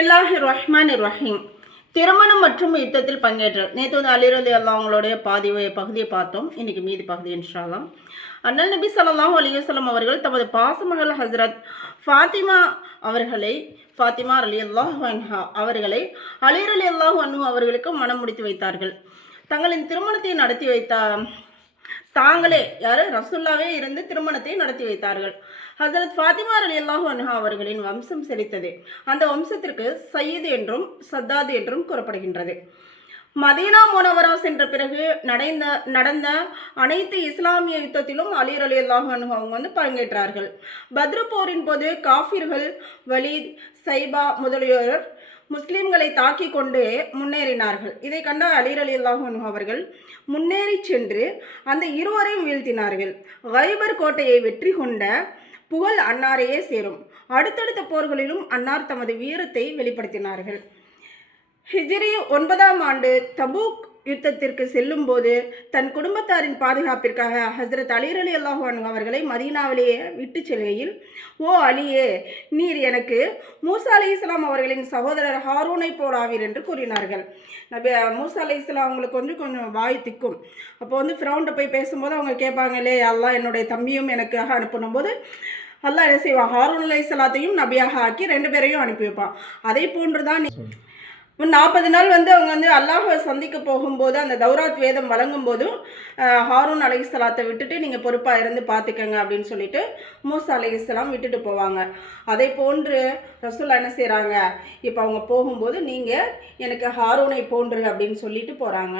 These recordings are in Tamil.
பிஸ்மில்லாஹிர் ரஹ்மானிர் ரஹீம். திருமணம் மற்றும் யுத்தத்தில் பங்கேற்றல். நேற்று வந்து அலி ரலியல்லாஹு அவங்களுடைய பகுதியை பார்த்தோம். இன்னைக்கு மீதி பகுதி இன்ஷா அல்லாஹ். அண்ணல் நபி ஸல்லல்லாஹு அலைஹி வஸல்லம் அவர்கள் தமது பாசமகள் ஹஸ்ரத் ஃபாத்திமா ரலியல்லாஹு அன்ஹா அவர்களை அலி ரலியல்லாஹு அன்ஹு அவர்களுக்கு மனம் முடித்து வைத்தார்கள். தங்களின் திருமணத்தை நடத்தி வைத்த தாங்களே ரசூல்லாவே இருந்து திருமணத்தை நடத்தி வைத்தார்கள். ஹசரத் ஃபாத்திமா ரலியல்லாஹு அன்ஹா அவர்களின் வம்சம் செழித்தது. அந்த வம்சத்திற்கு சயீத் என்றும் சத்தாத் என்றும் கூறப்படுகின்றது. மதீனா முனவரா சென்ற பிறகு நடந்த அனைத்து இஸ்லாமிய யுத்தத்திலும் அலி ரலியல்லாஹு அன்ஹு அவங்க வந்து பங்கேற்றார்கள். பத்ரு போரின் போது காஃபிர்கள் வலீத், சைபா முதலியோர் முஸ்லிம்களை தாக்கி கொண்டு முன்னேறினார்கள். இதை கண்ட அலி ரலியல்லாஹு அன்ஹு அவர்கள் முன்னேறி சென்று அந்த இருவரையும் வீழ்த்தினார்கள். கைபர் கோட்டையை வெற்றி கொண்ட புகழ் அன்னாரையே சேரும். அடுத்தடுத்த போர்களிலும் அன்னார் தமது வீரத்தை வெளிப்படுத்தினார்கள். ஹிஜ்ரி 9ஆம் ஆண்டு தபூக் யுத்தத்திற்கு செல்லும் போது தன் குடும்பத்தாரின் பாதுகாப்பிற்காக ஹஸ்ரத் அலி ரலியல்லாஹு அன்ஹு அவர்களை மதீனாவிலேயே விட்டு செல்கையில், ஓ அலியே, நீர் எனக்கு மூசா அலைஹிஸ்ஸலாம் அவர்களின் சகோதரர் ஹாரூனை போலாவீர் என்று கூறினார்கள். மூசா அலைஹிஸ்ஸலாம் அவங்களுக்கு கொஞ்சம் வாய் திக்கும். அப்போ வந்து ஃபிரௌன்ட்ட போய் பேசும்போது அவங்க கேட்பாங்களே, அல்லாஹ் என்னுடைய தம்பியும் எனக்காக அனுப்பணும் போது அல்லாஹ் என்ன செய்வான், ஹாரூன் அலைஹிஸ்ஸலாத்தையும் நபியாக ஆக்கி 2 பேரையும் அனுப்பி வைப்பான். அதை போன்றுதான் 40 நாள் வந்து அவங்க வந்து அல்லாஹை சந்திக்க போகும்போது அந்த தௌராத் வேதம் வழங்கும் போதும் ஹாரூன் அலைஹிஸ்ஸலாத்தை விட்டுட்டு நீங்கள் பொறுப்பாக இருந்து பார்த்துக்கங்க அப்படின்னு சொல்லிட்டு மூசா அலைஹிஸ்ஸலாம் விட்டுட்டு போவாங்க. அதே போன்று ரசூல் என்ன செய்கிறாங்க, இப்போ அவங்க போகும்போது நீங்கள் எனக்கு ஹாரூனை போன்று அப்படின்னு சொல்லிட்டு போகிறாங்க.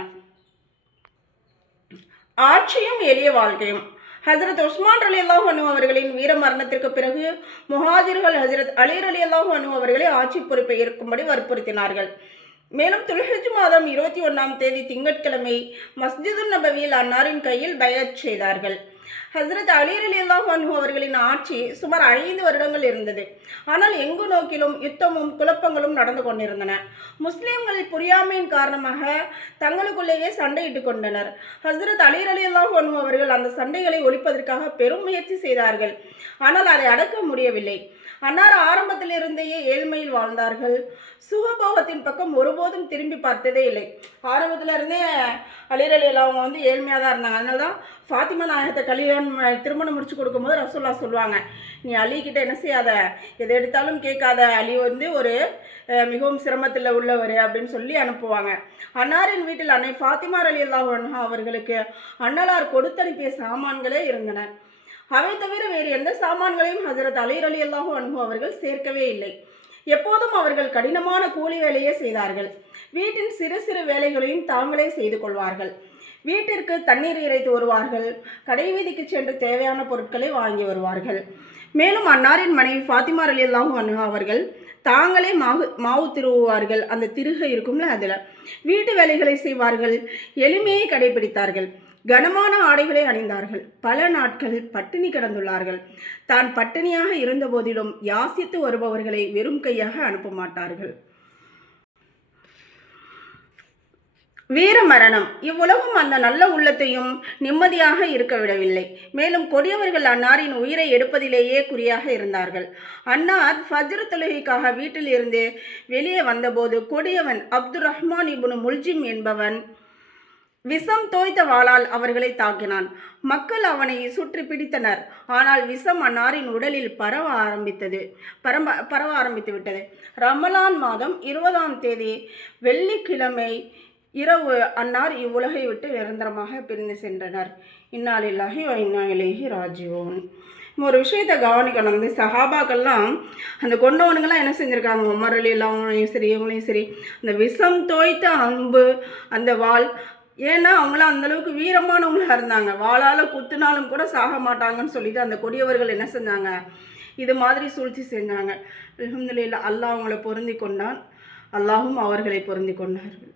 ஆட்சியும் எளிய வாழ்க்கையும். ஹசரத் உஸ்மான் ரலியல்லாஹு அன்ஹு அவர்களின் வீர மரணத்திற்கு பிறகு முஹாஜிர்கள் ஹசரத் அலி ரலியல்லாஹு அன்ஹு அவர்களை ஆட்சி பொறுப்பை ஏற்கும்படி வற்புறுத்தினார்கள். மேலும் துல்ஹிஜ் மாதம் 21ஆம் தேதி திங்கட்கிழமை மஸ்ஜிதுன் நபவியில் அன்னாரின் கையில் பைஅத் செய்தார்கள். ஹசரத் அலி ரலியல்லாஹு அன்ஹு அவர்களின் ஆட்சி சுமார் 5 வருடங்கள் இருந்தது. ஆனால் எங்கு நோக்கிலும் யுத்தமும் குழப்பங்களும் நடந்து கொண்டிருந்தன. முஸ்லிம்கள் புரியாமையின் காரணமாக தங்களுக்குள்ளேயே சண்டையிட்டு கொண்டனர். ஹசரத் அலி ரலியல்லாஹு அன்ஹு அவர்கள் அந்த சண்டைகளை ஒழிப்பதற்காக பெரும் முயற்சி செய்தார்கள். ஆனால் அதை அடக்க முடியவில்லை. அன்னார் ஆரம்பத்திலிருந்தேயே ஏழ்மையில் வாழ்ந்தார்கள். சுகபோகத்தின் பக்கம் ஒருபோதும் திரும்பி பார்த்ததே இல்லை. ஆரம்பத்திலிருந்தே அலி ரலியல்லாஹு அவங்க வந்து ஏழ்மையாக தான் இருந்தாங்க. அதனால தான் ஃபாத்திமா நாயகத்தை திருமணம் முடிச்சு கொடுக்கும்போது ரசூல்லா சொல்லுவாங்க, நீ அலிக்கிட்ட என்ன செய்யாத, எதை எடுத்தாலும் கேட்காத, அலி வந்து ஒரு மிகவும் சிரமத்தில் உள்ளவர் அப்படின்னு சொல்லி அனுப்புவாங்க. அன்னாரின் வீட்டில் அன்னை ஃபாத்திமா ரலியல்லாஹு அன்ஹா அவர்களுக்கு அன்னலார் கொடுத்தனுப்பிய சாமான்களே இருந்தன. அவை தவிர வேறு எந்த சாமான்களையும் ஹசரத் அலி ரலியல்லாஹு அன்ஹு அவர்கள் சேர்க்கவே இல்லை. எப்போதும் அவர்கள் கடினமான கூலி வேலையே செய்தார்கள். வீட்டின் சிறு சிறு வேலைகளையும் தாங்களே செய்து கொள்வார்கள். வீட்டிற்கு தண்ணீர் இறைத்து வருவார்கள். கடை வீதிக்கு சென்று தேவையான பொருட்களை வாங்கி வருவார்கள். மேலும் அன்னாரின் மனைவி ஃபாத்திமா ரலியல்லாஹு அன்ஹா அவர்கள் தாங்களே மாவு திருவுவார்கள். அந்த திருகை இருக்கும்ல, அதில் வீட்டு வேலைகளை செய்வார்கள். எளிமையை கடைபிடித்தார்கள். கனமான ஆடைகளை அணிந்தார்கள். பல நாட்கள் பட்டினி கிடந்துள்ளார்கள். தான் பட்டினியாக இருந்த போதிலும் யாசித்து வருபவர்களை வெறும் கையாக அனுப்ப மாட்டார்கள். வீர மரணம். இவ்வுலகம் அந்த நல்ல உள்ளத்தையும் நிம்மதியாக இருக்க விடவில்லை. மேலும் கொடியவர்கள் அன்னாரின் உயிரை எடுப்பதிலேயே குறியாக இருந்தார்கள். அன்னார் ஃபஜ்ர் தொழுகைக்காக வீட்டில் இருந்து வெளியே வந்தபோது கொடியவன் அப்துர் ரஹ்மான் இப்னு முல்ஜிம் என்பவன் விஷம் தோய்த்த வாளால் அவர்களை தாக்கினான். மக்கள் அவனை சுற்றி பிடித்தனர். ஆனால் விஷம் அன்னாரின் உடலில் பரவ ஆரம்பித்து விட்டது. ரமலான் மாதம் 20ஆம் தேதி வெள்ளிக்கிழமை இரவு அன்னார் இவ்வுலகை விட்டு நிரந்தரமாக பிரிந்து சென்றனர். இன்னா லில்லாஹி வ இன்னா இலைஹி ராஜிஊன். ஒரு விஷயத்தை கவனிக்கணும். வந்து சஹாபாக்கள்லாம் அந்த கொண்டவனுங்கெல்லாம் என்ன செஞ்சுருக்காங்க, உமர் ரலியல்லாஹு சரி, இவங்களையும் சரி, அந்த விஷம் தோய்த்த அம்பு, அந்த வாள், ஏன்னா அவங்களாம் அந்தளவுக்கு வீரமானவங்களாக இருந்தாங்க. வாளால் குத்துனாலும் கூட சாக மாட்டாங்கன்னு சொல்லிட்டு அந்த கொடியவர்கள் என்ன செஞ்சாங்க, இது மாதிரி சூழ்ச்சி செஞ்சாங்க. அல்ஹம்துலில்லாஹ், அல்லாஹ் அவங்களை பொருந்தி கொண்டான். அல்லாஹும் அவர்களை பொருந்தி கொண்டார்கள்.